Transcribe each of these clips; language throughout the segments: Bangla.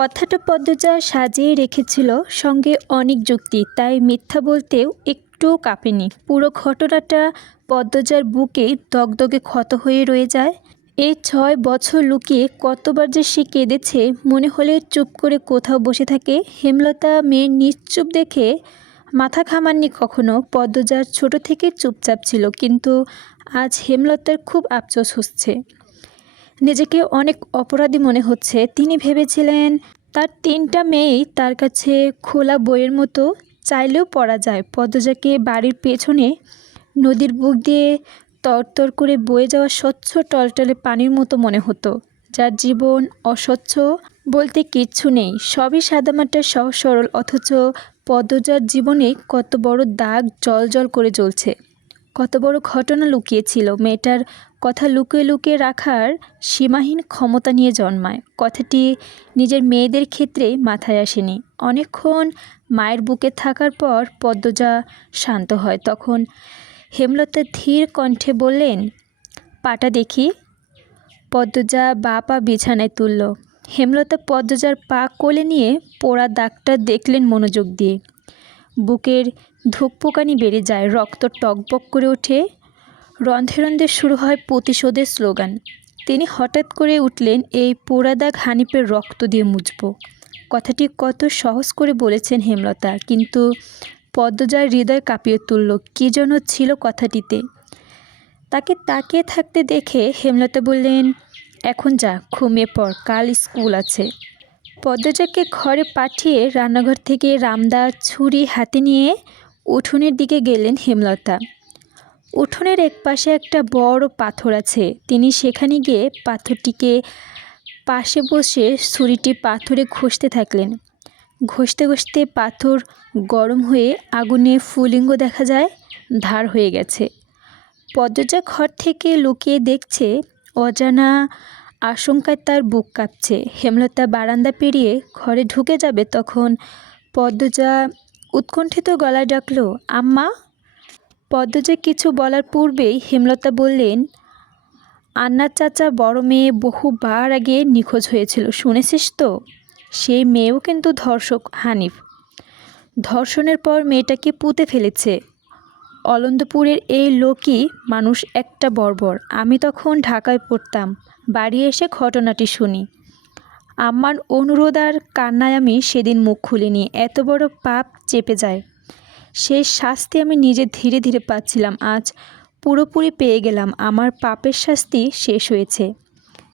কথাটা পদ্মজা সাজিয়ে রেখেছিল, সঙ্গে অনেক যুক্তি, তাই মিথ্যা বলতেও একটু কাঁপেনি। পুরো ঘটনাটা পদ্মজার বুকে দগদগে ক্ষত হয়ে রয়ে যায়। এই 6 বছর লুকিয়ে কতবার যে সে কেঁদেছে, মনে হলে চুপ করে কোথাও বসে থাকে। হেমলতা মেয়ের নিশ্চুপ দেখে মাথা ঘামাননি কখনো। পদ্মজার ছোট থেকে চুপচাপ ছিল, কিন্তু আজ হেমলতার খুব আফসোস হচ্ছে। নিজেকে অনেক অপরাধী মনে হচ্ছে। তিনি ভেবেছিলেন তার 3টা মেয়েই তার কাছে খোলা বইয়ের মতো, চাইলেও পড়া যায়। পদ্মজাকে বাড়ির পেছনে নদীর বুক দিয়ে তরতর করে বয়ে যাওয়া স্বচ্ছ টলটলে পানির মতো মনে হতো, যার জীবন অস্বচ্ছ বলতে কিচ্ছু নেই, সবই সাদামাটা সহজ সরল। অথচ পদ্মজার জীবনে কত বড় দাগ জল করে জ্বলছে, কত বড় ঘটনা লুকিয়েছিল। মেয়েটার কথা লুকিয়ে লুকিয়ে রাখার সীমাহীন ক্ষমতা নিয়ে জন্মায়। কথাটি নিজের মেয়েদের ক্ষেত্রে মাথায় আসেনি। অনেকক্ষণ মায়ের বুকে থাকার পর পদ্মজা শান্ত হয়। তখন হেমলতা ধীর কণ্ঠে বললেন, পাটা দেখি। পদ্মজা পা বিছানায় তুলল। হেমলতা পদ্মজার পা কোলে নিয়ে পোড়া দাগটা দেখলেন মনোযোগ দিয়ে। বুকের ধুকপুকানি বেড়ে যায়, রক্ত টকবক করে ওঠে। রন্ধে রন্ধে শুরু হয় প্রতিশোধের স্লোগান। তিনি হঠাৎ করে উঠলেন, এই পোড়া দাগ হানিফের রক্ত দিয়ে মুছব। কথাটি কত সহজ করে বলেছেন হেমলতা, কিন্তু পদ্মজার হৃদয় কাঁপিয়ে তুলল। কী যেন ছিল কথাটিতে। তাকে তাকিয়ে থাকতে দেখে হেমলতা বললেন, এখন যা, ঘুমিয়ে পড়, কাল স্কুল আছে। পদ্মজাকে ঘরে পাঠিয়ে রান্নাঘর থেকে রামদা ছুরি হাতে নিয়ে উঠোনের দিকে গেলেন হেমলতা। উঠোনের একপাশে একটা বড় পাথর আছে। তিনি সেখানে গিয়ে পাথরটিকে পাশে বসে ছুরিটি পাথরে ঘষতে থাকলেন। ঘষতে ঘষতে পাথর গরম হয়ে আগুনে ফুলিঙ্গ দেখা যায়, ধার হয়ে গেছে। পদ্মজা ঘর থেকে লুকিয়ে দেখছে, অজানা আশঙ্কায় তার বুক কাঁপছে। হেমলতা বারান্দা পেরিয়ে ঘরে ঢুকে যাবে, তখন পদ্মজা উৎকণ্ঠিত গলায় ডাকল, আম্মা। পদ্মজা কিছু বলার পূর্বেই হেমলতা বললেন, আন্নার চাচা বড় মেয়ে বহুবার আগে নিখোঁজ হয়েছিল, শুনেছিস তো? সেই মেয়েও কিন্তু ধর্ষক হানিফ। ধর্ষণের পর মেয়েটাকে পুঁতে ফেলেছে। অলন্দপুরের এই লোকই মানুষ একটা বর্বর। আমি তখন ঢাকায় পড়তাম, বাড়ি এসে ঘটনাটি শুনি। আমার অনুরোধ আর কান্নায় আমি সেদিন মুখ খুলিনি। এত বড় পাপ চেপে যায়, সেই শাস্তি আমি নিজে ধীরে ধীরে পাচ্ছিলাম। আজ পুরোপুরি পেয়ে গেলাম, আমার পাপের শাস্তি শেষ হয়েছে।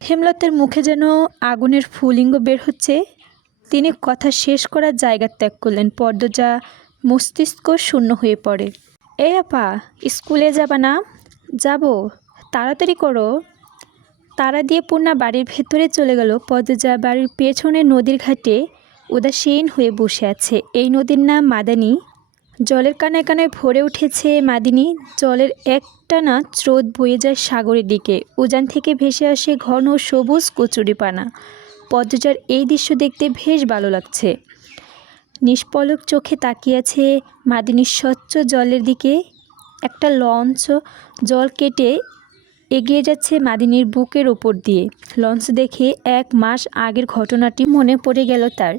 হেমলতার মুখে যেন আগুনের ফুলিঙ্গ বের হচ্ছে। তিনি কথা শেষ করার জায়গা ত্যাগ করলেন। পদ্মজা মস্তিষ্ক শূন্য হয়ে পড়ে। এই আপা, স্কুলে যাবা না? যাব, তাড়াতাড়ি করো। তারা দিয়ে পূর্ণা বাড়ির ভেতরে চলে গেল। পদ্মজা বাড়ির পেছনে নদীর ঘাটে উদাসীন হয়ে বসে আছে। এই নদীর নাম মাদানী। জলের কানায় কানায় ভরে উঠেছে মাদিনী। জলের একটানা স্রোত বয়ে যায় সাগরের দিকে। উজান থেকে ভেসে আসে ঘন সবুজ কচুরিপানা। পদ্মজার এই দৃশ্য দেখতে বেশ ভালো লাগছে। নিষ্পলক চোখে তাকিয়ে আছে মাদিনীর স্বচ্ছ জলের দিকে। একটা লঞ্চ জল কেটে এগিয়ে যাচ্ছে মাদিনীর বুকের ওপর দিয়ে। লঞ্চ দেখে 1 মাস আগের ঘটনাটি মনে পড়ে গেল তার।